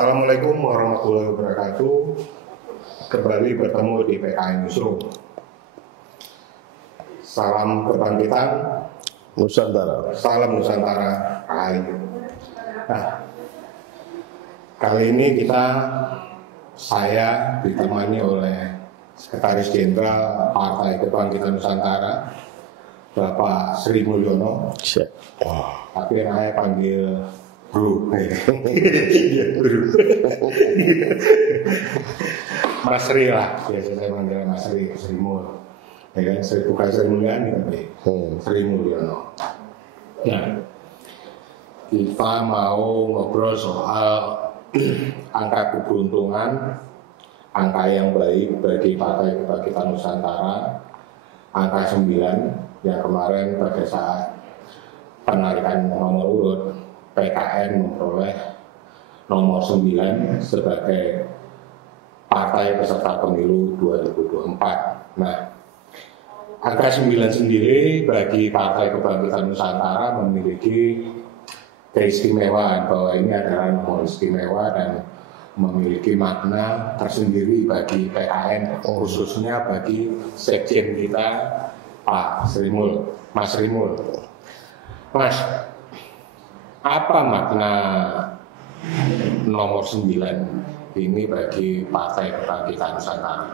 Assalamualaikum warahmatullahi wabarakatuh. Kembali bertemu di PKN Newsroom. Salam kebangkitan Nusantara. Salam Nusantara. Nah, kali ini saya ditemani oleh Sekretaris Jenderal Partai Kebangkitan Nusantara, Bapak Sri Mulyono. Tapi saya panggil Bro. Mas Sri lah, biasa saya panggil Mas Sri, Sri Mul. Ya kan, bukan Sri Mulyani tapi Sri Mulyono. Nah, kita mau ngobrol soal angka keberuntungan, angka yang baik bagi Partai Kebangkitan Nusantara, angka 9 yang kemarin pada saat penarikan nomor urut PKN memperoleh nomor 9 sebagai partai peserta pemilu 2024. Nah, angka 9 sendiri bagi Partai Kebangkitan Nusantara memiliki keistimewaan bahwa ini adalah nomor istimewa dan memiliki makna tersendiri bagi PKN, khususnya bagi sekjen kita Pak Sri Mul, Mas Sri Mul. Mas, apa makna nomor 9 ini bagi Partai Kebangkitan Nusantara?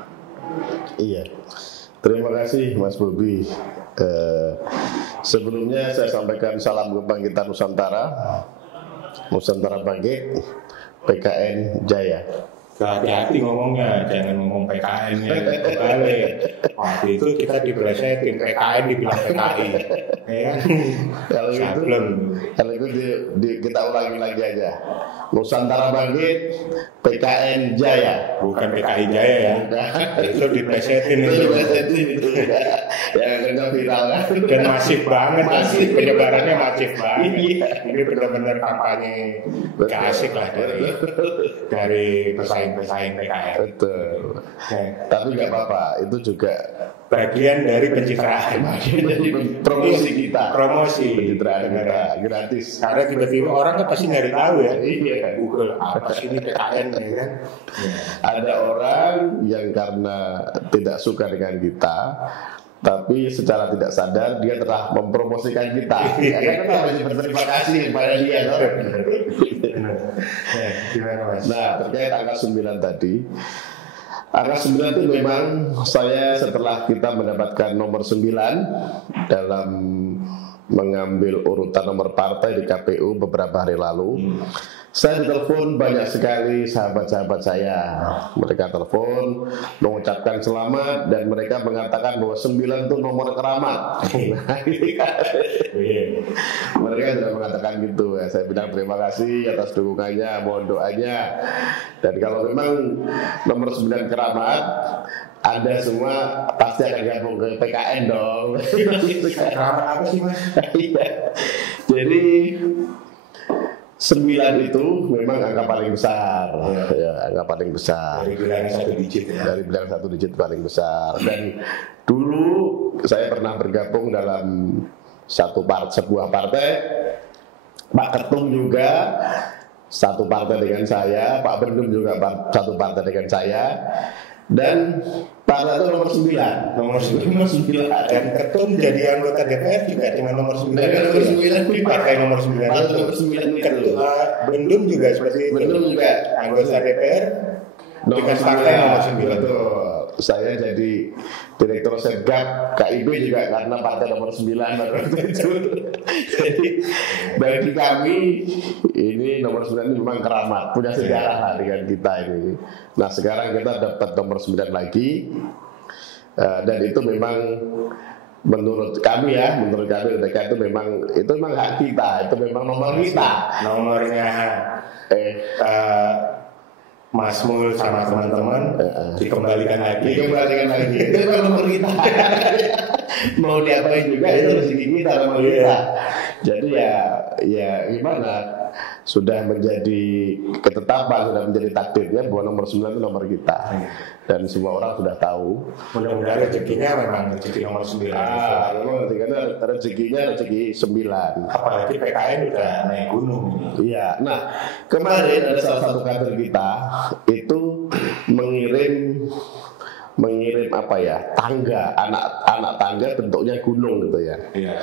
Iya, terima kasih Mas Bobi. Sebelumnya saya sampaikan salam kebangkitan Nusantara, Nusantara bangkit, PKN Jaya. Hati-hati ngomongnya, jangan ngomong PKN ya, kebalik. Waktu itu kita dibelesetin, PKN dibilang PKI. Ya kan? Kalau itu kita ulangi lagi aja. Nusantara bangkit, PKN Jaya. Bukan PKI Jaya ya. Itu dibelesetin itu. Ya kena viral kan. Dan masif banget, penyebarannya masif banget. Ini benar-benar kampanye gak asik lah dari pesaing PKN. Betul. Tapi nggak apa-apa, itu juga bagian dari pencitraan, dari promosi kita, promosi pencitraan kita gratis. Karena tiba-tiba orang kan pasti nyari tahu ya, Google apa sih ini PKN ya kan? Ada orang yang karena tidak suka dengan kita, tapi secara tidak sadar dia telah mempromosikan kita. Karena kita harus berterima kasih kepada dia. Nah, terkait angka 9 tadi, angka 9 itu memang saya setelah kita mendapatkan nomor 9 dalam mengambil urutan nomor partai di KPU beberapa hari lalu, saya ditelepon banyak sekali sahabat-sahabat saya. Mereka telepon mengucapkan selamat dan mereka mengatakan bahwa 9 itu nomor keramat. Mereka sudah mengatakan gitu ya. Saya bilang terima kasih atas dukungannya, mohon doanya. Dan kalau memang nomor 9 keramat, Anda semua pasti akan gabung ke PKN dong. Keramat apa sih Mas? Jadi 9 itu memang angka paling besar, ya, angka paling besar. Dari bilangan 1 digit ya. Dari bilangan 1 digit paling besar. Dan dulu saya pernah bergabung dalam sebuah partai. Pak Ketum juga satu partai dengan saya, Pak Bendum juga satu partai dengan saya. Dan partai itu nomor 9. Nomor 9. Dan Ketum jadi anggota DPR juga dengan nomor 9. Nomor 9 di partai nomor 9 itu. Nomor 9 Ketum Bendum juga seperti itu. Bendum juga anggota DPR dengan partai nomor 9. Betul. Saya jadi direktur Setgap KIB juga karena partai nomor 9 waktu itu. Jadi bagi kami ini nomor 9 ini memang keramat, punya sejarah lah dengan kita ini. Nah sekarang kita dapat nomor 9 lagi, dan itu memang menurut kami ketika itu memang hak kita, itu memang nomor kita. Nomornya Mas Mul sama teman-teman dikembalikan lagi. Itu kan nomor kita. Mau diapain juga itu rezeki kita, nomor kita. Jadi ya gimana? sudah menjadi ketetapan, sudah menjadi takdirnya bahwa nomor 9 itu nomor kita. Dan semua orang sudah tahu. Mudah-mudahan rezekinya memang rezeki nomor 9. Memang rezekinya rezeki 9. Apalagi PKN udah naik gunung ini. Iya. Nah, kemarin ada salah satu kader kita itu mengirim apa ya, tangga, anak tangga bentuknya gunung gitu ya. Iya.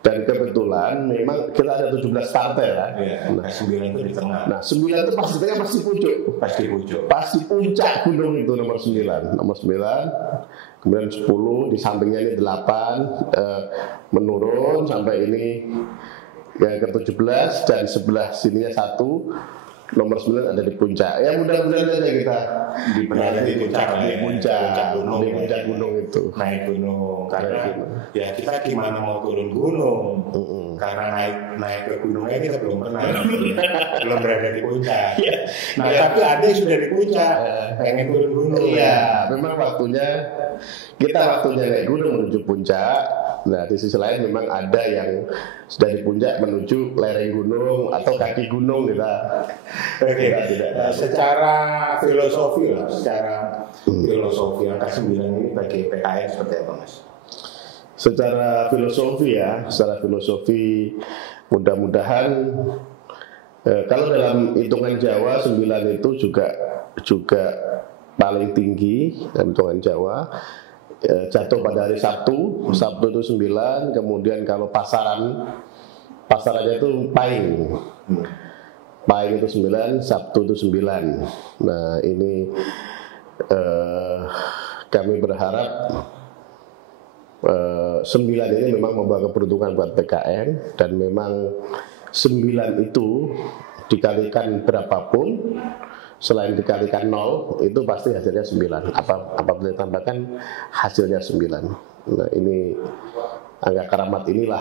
Dan kebetulan memang kita ada 17 partai ya. Iya. Nah, 9 itu di tengah. Nah, 9 itu pasti pucuk. Pasti pucuk. Pasti puncak gunung itu nomor 9. Nomor 9, kemudian 10, di sampingnya ini 8, menurun sampai ini yang ke-17, dan sebelah sininya 1. Nomor 9 ada di puncak. Ya mudah-mudahan aja kita berada di puncak gunung itu. Naik gunung karena ya kita gimana mau turun gunung? Karena naik ke gunungnya kita belum pernah, belum berada di puncak. Nah, tapi ada yang sudah di puncak, pengen turun gunung. Iya, memang waktunya naik gunung menuju puncak. Nah, di sisi lain memang ada yang sudah di puncak menuju lereng gunung atau kaki gunung kita. Oke. Secara filosofi angka 9 ini bagi PKN seperti apa, Mas? Secara filosofi mudah-mudahan kalau dalam hitungan Jawa 9 itu juga paling tinggi dalam hitungan Jawa. Jatuh pada hari Sabtu itu 9, kemudian kalau pasarannya itu Pahing itu 9, Sabtu itu 9. Nah ini kami berharap 9 ini memang membawa keberuntungan buat PKN, dan memang 9 itu dikalikan berapapun selain dikalikan 0 itu pasti hasilnya 9. Apabila ditambahkan hasilnya 9. Nah ini angka keramat inilah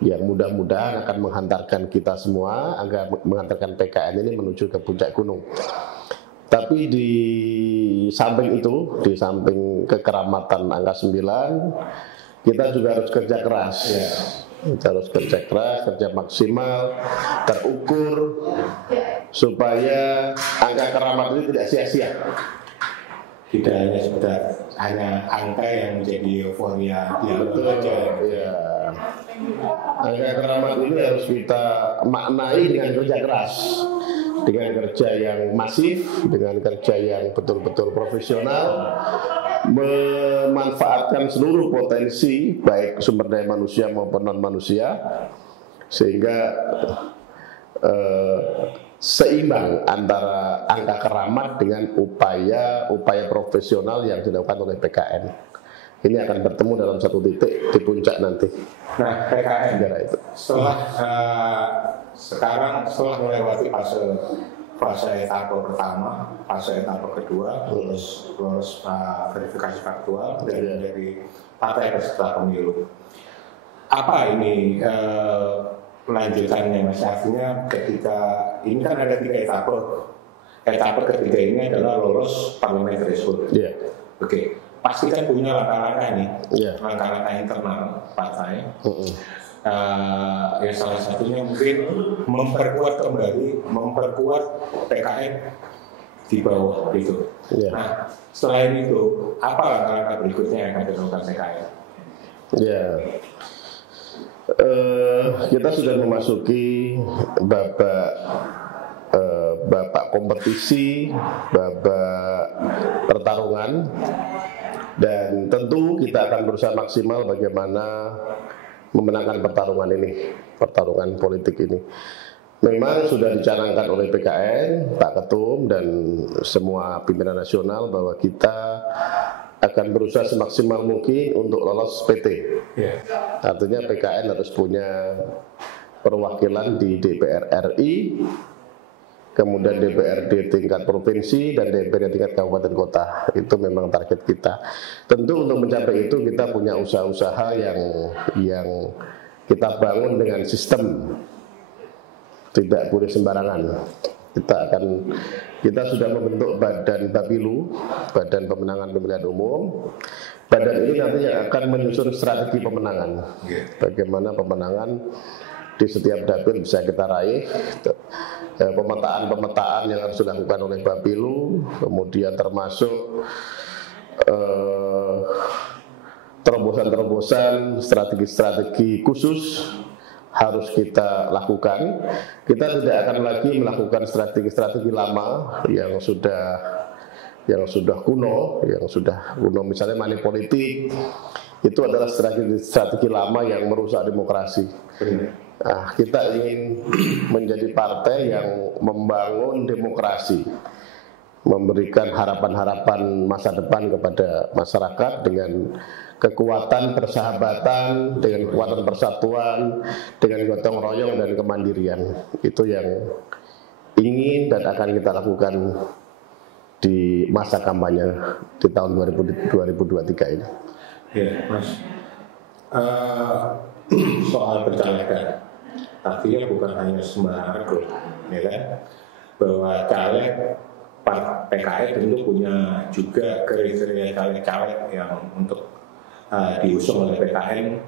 yang mudah-mudahan akan menghantarkan kita semua, agar menghantarkan PKN ini menuju ke puncak gunung. Tapi di samping kekeramatan angka 9, kita juga harus kerja keras. Kita harus kerja keras, kerja maksimal, terukur, supaya angka keramat ini tidak sia-sia. Tidak hanya angka yang menjadi euforia. Betul aja. Ya. Angka keramat ini harus kita maknai dengan kerja keras, dengan kerja yang masif, dengan kerja yang betul-betul profesional, memanfaatkan seluruh potensi baik sumber daya manusia maupun non manusia, sehingga seimbang antara angka keramat dengan upaya profesional yang dilakukan oleh PKN. Ini akan bertemu dalam satu titik di puncak nanti. Nah, PKN itu setelah melewati fase etapa pertama, fase etapa kedua, lulus verifikasi faktual dari partai peserta pemilu. Apa ini lanjutannya, Mas? Artinya ketika ini kan ada 3 etapa. Etapa ketiga ini adalah lolos parlemen threshold. Oke. Pasti kan punya langkah-langkah nih, langkah-langkah internal partai. Ya salah satunya mungkin memperkuat PKN di bawah itu. Nah, selain itu, apa langkah-langkah berikutnya yang akan dilakukan PKN? Kita sudah memasuki babak kompetisi, babak pertarungan. Dan tentu kita akan berusaha maksimal bagaimana memenangkan pertarungan politik ini. Memang sudah dicanangkan oleh PKN, Pak Ketum dan semua pimpinan nasional bahwa kita akan berusaha semaksimal mungkin untuk lolos PT. Artinya PKN harus punya perwakilan di DPR RI, kemudian DPRD tingkat provinsi dan DPRD tingkat kabupaten kota. Itu memang target kita. Tentu untuk mencapai itu kita punya usaha-usaha yang kita bangun dengan sistem, tidak boleh sembarangan. Kita sudah membentuk Badan Bapilu, Badan Pemenangan Pemilihan Umum. Badan ini nanti yang akan menyusun strategi pemenangan. Bagaimana pemenangan di setiap dapil bisa kita raih. Pemetaan yang harus dilakukan oleh Bapilu, kemudian termasuk terobosan-terobosan, strategi-strategi khusus harus kita lakukan. Kita tidak akan lagi melakukan strategi-strategi lama yang sudah kuno, misalnya money politik. Itu adalah strategi lama yang merusak demokrasi. Nah, kita ingin menjadi partai yang membangun demokrasi, memberikan harapan-harapan masa depan kepada masyarakat dengan kekuatan persahabatan, dengan kekuatan persatuan, dengan gotong royong dan kemandirian. Itu yang ingin dan akan kita lakukan di masa kampanye di tahun 2023 ini. Ya, Mas. Soal pencalekan, artinya bukan hanya sembarang rekrut, ya kan? Bahwa caleg PKS tentu punya juga kriteria caleg-caleg yang untuk diusung oleh PKN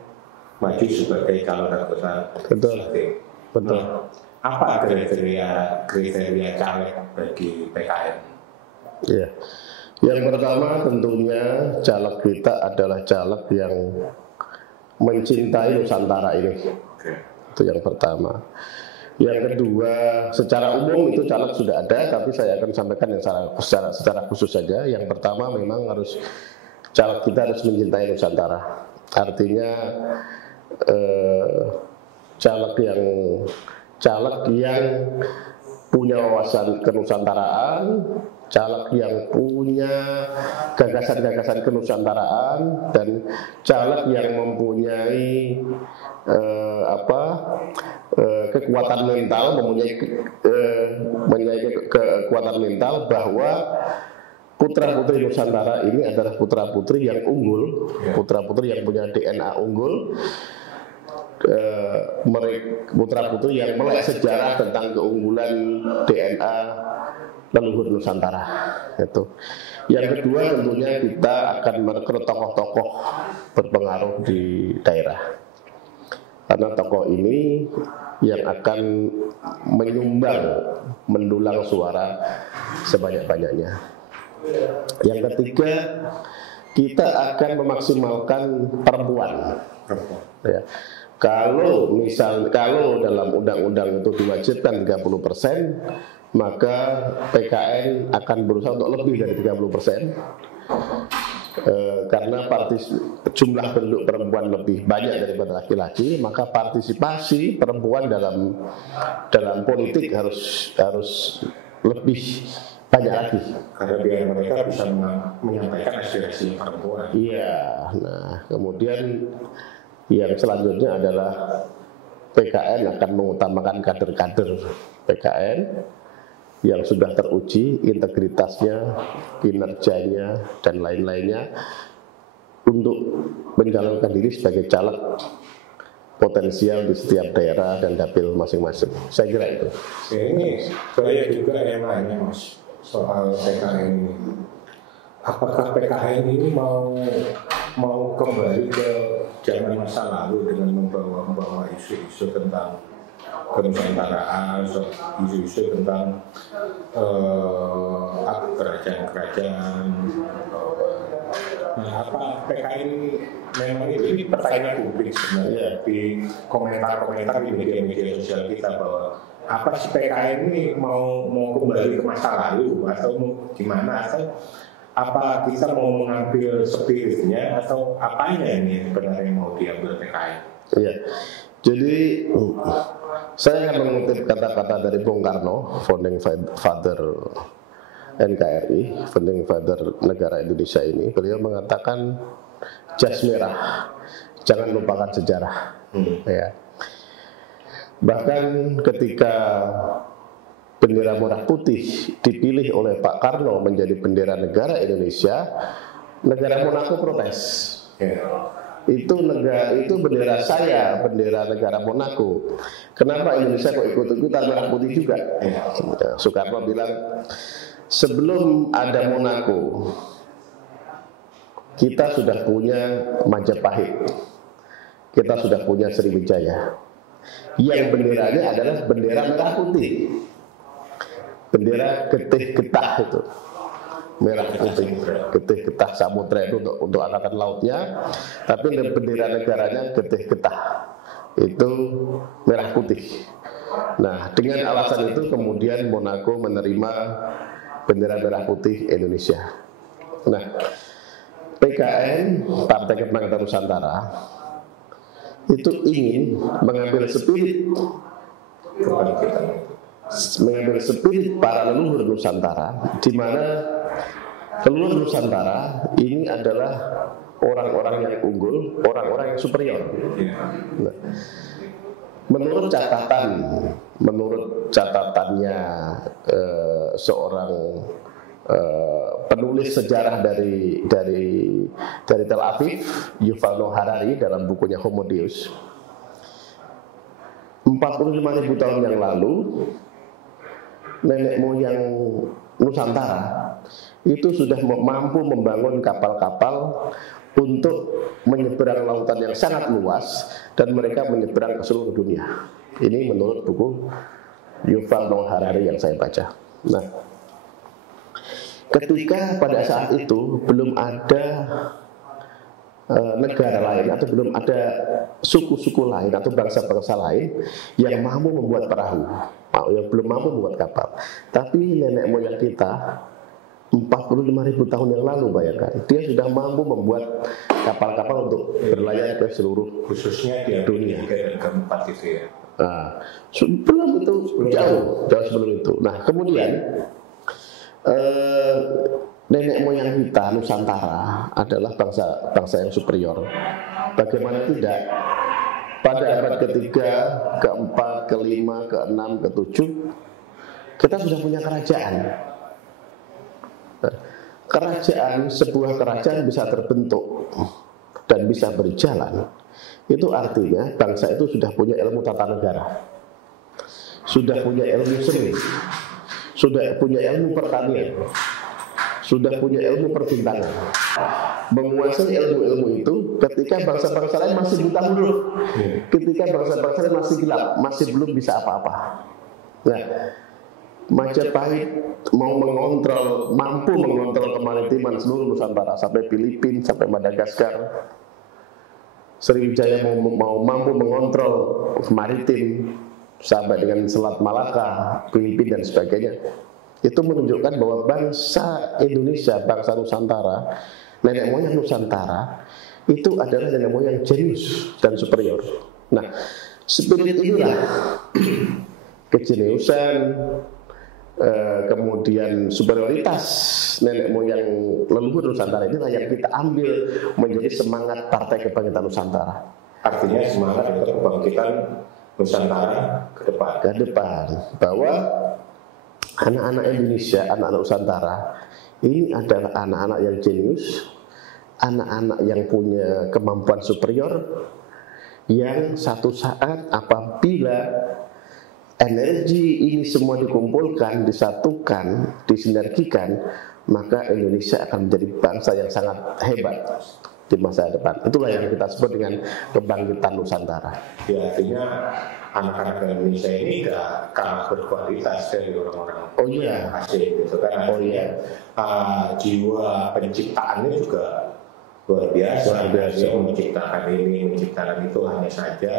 maju sebagai calon anggota legislatif. Betul. Nah, apa kriteria caleg bagi PKN? Iya. Yang pertama tentunya caleg kita adalah caleg yang mencintai Nusantara ini. Itu yang pertama. Yang kedua, secara umum itu caleg sudah ada, tapi saya akan sampaikan yang secara khusus saja. Yang pertama memang caleg kita harus mencintai Nusantara. Artinya caleg yang punya wawasan kenusantaraan, caleg yang punya gagasan-gagasan kenusantaraan, dan caleg yang mempunyai kekuatan mental, mempunyai kekuatan mental bahwa putra-putri Nusantara ini adalah putra-putri yang unggul, putra-putri yang punya DNA unggul, putra-putri yang melek sejarah tentang keunggulan DNA leluhur Nusantara. Itu. Yang kedua tentunya kita akan merekrut tokoh-tokoh berpengaruh di daerah, karena tokoh ini yang akan menyumbang, mendulang suara sebanyak-banyaknya. Yang ketiga, kita akan memaksimalkan perempuan. Ya. Kalau dalam undang-undang itu diwajibkan 30%, maka PKN akan berusaha untuk lebih dari 30%. Karena jumlah penduduk perempuan lebih banyak daripada laki-laki, maka partisipasi perempuan dalam politik harus lebih banyak lagi. Karena biar mereka bisa menyampaikan aspirasi perempuan. Iya. Nah, kemudian yang selanjutnya adalah PKN akan mengutamakan kader-kader PKN yang sudah teruji integritasnya, kinerjanya, dan lain-lainnya untuk mencalonkan diri sebagai caleg potensial di setiap daerah dan dapil masing-masing. Saya kira itu. Ini banyak juga yang nanya, Mas, soal PKN ini. Apakah PKN ini mau kembali ke zaman masa lalu dengan membawa isu-isu tentang kenusantaraan, isu-isu tentang kerajaan-kerajaan. Nah, apa PKN memang ini pertanyaan publik sebenarnya di komentar-komentar di media-media sosial kita, bahwa apa sih PKN ini mau kembali ke masa lalu atau gimana, atau apa kita mau mengambil spiritnya, atau apanya ini sebenarnya mau diambil PKN? Iya. Jadi saya akan mengutip kata-kata dari Bung Karno, founding father NKRI, founding father negara Indonesia ini. Beliau mengatakan jas merah, jangan lupakan sejarah. Ya. Bahkan ketika bendera merah putih dipilih oleh Pak Karno menjadi bendera negara Indonesia, negara Monaco protes. Itu bendera saya, bendera negara Monaco. Kenapa Indonesia kok ikut-ikutan merah putih juga? Soekarno bilang, sebelum ada Monaco, kita sudah punya Majapahit, kita sudah punya Sriwijaya. yang benderanya adalah bendera merah putih, bendera getih getah itu, merah putih, getih getah samudra itu untuk angkatan lautnya, tapi bendera negaranya getih getah itu merah putih. Nah, dengan alasan itu kemudian Monaco menerima bendera merah putih Indonesia. Nah, PKN Partai Kebangkitan Nusantara itu ingin mengambil spirit para leluhur Nusantara, di mana leluhur Nusantara ini adalah orang-orang yang unggul, orang-orang yang superior. Nah, menurut catatannya seorang penulis sejarah dari Tel Aviv, Yuval Noah Harari, dalam bukunya Homo Deus, 45.000 tahun yang lalu nenek moyang Nusantara itu sudah mampu membangun kapal-kapal untuk menyeberang lautan yang sangat luas, dan mereka menyeberang ke seluruh dunia. Ini menurut buku Yuval Noah Harari yang saya baca. Nah, ketika pada saat itu belum ada negara lain atau belum ada suku-suku lain atau bangsa-bangsa lain yang mampu membuat perahu, yang belum mampu membuat kapal. Tapi nenek moyang kita 45.000 tahun yang lalu, bayangkan, dia sudah mampu membuat kapal-kapal untuk berlayar ke seluruh khususnya di dunia keempat itu ya. Nah, sebelum itu jauh sebelum itu. Nah, kemudian nenek moyang kita Nusantara adalah bangsa yang superior. Bagaimana tidak? Pada abad ketiga, keempat, kelima, keenam, ketujuh, kita sudah punya kerajaan. Sebuah kerajaan bisa terbentuk dan bisa berjalan. Itu artinya bangsa itu sudah punya ilmu tata negara, sudah punya ilmu seni, sudah punya ilmu pertanian, sudah punya ilmu perbintangan. Menguasai ilmu-ilmu itu ketika bangsa-bangsa lain masih buta huruf, ketika bangsa-bangsa lain masih gelap, masih belum bisa apa-apa. Nah, Majapahit mampu mengontrol kemaritiman seluruh Nusantara sampai Filipina, sampai Madagaskar. Sriwijaya mampu mengontrol maritim sampai dengan Selat Malaka, Filipina dan sebagainya. Itu menunjukkan bahwa bangsa Indonesia, bangsa Nusantara, nenek moyang Nusantara itu adalah nenek moyang jenius dan superior. Nah, spirit inilah kejeniusan, kemudian superioritas nenek moyang leluhur Nusantara inilah yang kita ambil menjadi semangat Partai Kebangkitan Nusantara. Artinya semangat untuk kebangkitan Nusantara ke depan, bahwa anak-anak Indonesia, anak-anak Nusantara ini adalah anak-anak yang jenius, anak-anak yang punya kemampuan superior, yang satu saat apabila energi ini semua dikumpulkan, disatukan, disinergikan, maka Indonesia akan menjadi bangsa yang sangat hebat di masa depan. Itulah yang kita sebut dengan kebangkitan Nusantara. Ya, artinya anak-anak Indonesia ini gak kalah berkualitas dari orang-orang asing gitu kan. Jiwa penciptaannya juga luar biasa. Menciptakan ini, menciptakan itu, hanya saja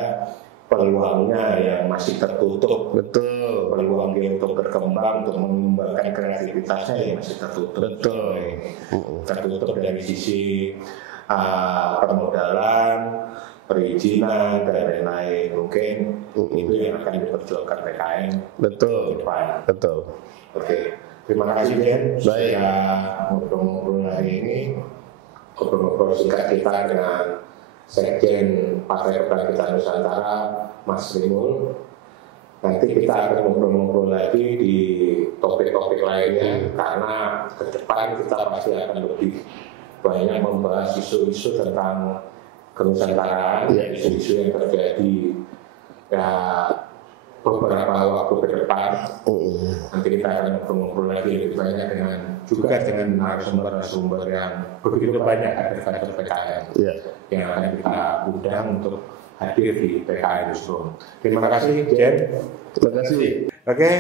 peluangnya yang masih tertutup. Betul. Peluang dia untuk berkembang, untuk mengembangkan kreativitasnya yang masih tertutup. Betul. Tertutup dari sisi permodalan, perizinan dan lain-lain. Mungkin itu yang akan diperjuangkan PKN. Betul. Betul. Oke. Terima kasih Ben. Baik. Sudah ngobrol-ngobrol hari ini. Ngobrol-ngobrol singkat kita dengan Sekjen Partai Kebangkitan Nusantara, Mas Rimul. Nanti kita akan ngobrol-ngobrol lagi di topik-topik lainnya, karena ke depan kita pasti akan lebih banyak membahas isu-isu tentang kenusantara, isu-isu yang terjadi ya beberapa waktu ke depan. Nanti kita akan ngobrol lagi lebih banyak dengan narasumber-narasumber yang begitu banyak ada di kantor PKN yang akan kita undang untuk hadir di PKI Newsroom. Terima kasih, Jen. Terima kasih. Oke,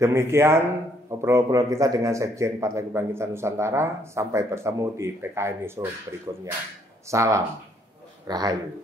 demikian obrol-obrol kita dengan Sekjen Partai Kebangkitan Nusantara. Sampai bertemu di PKI Newsroom berikutnya. Salam Rahayu.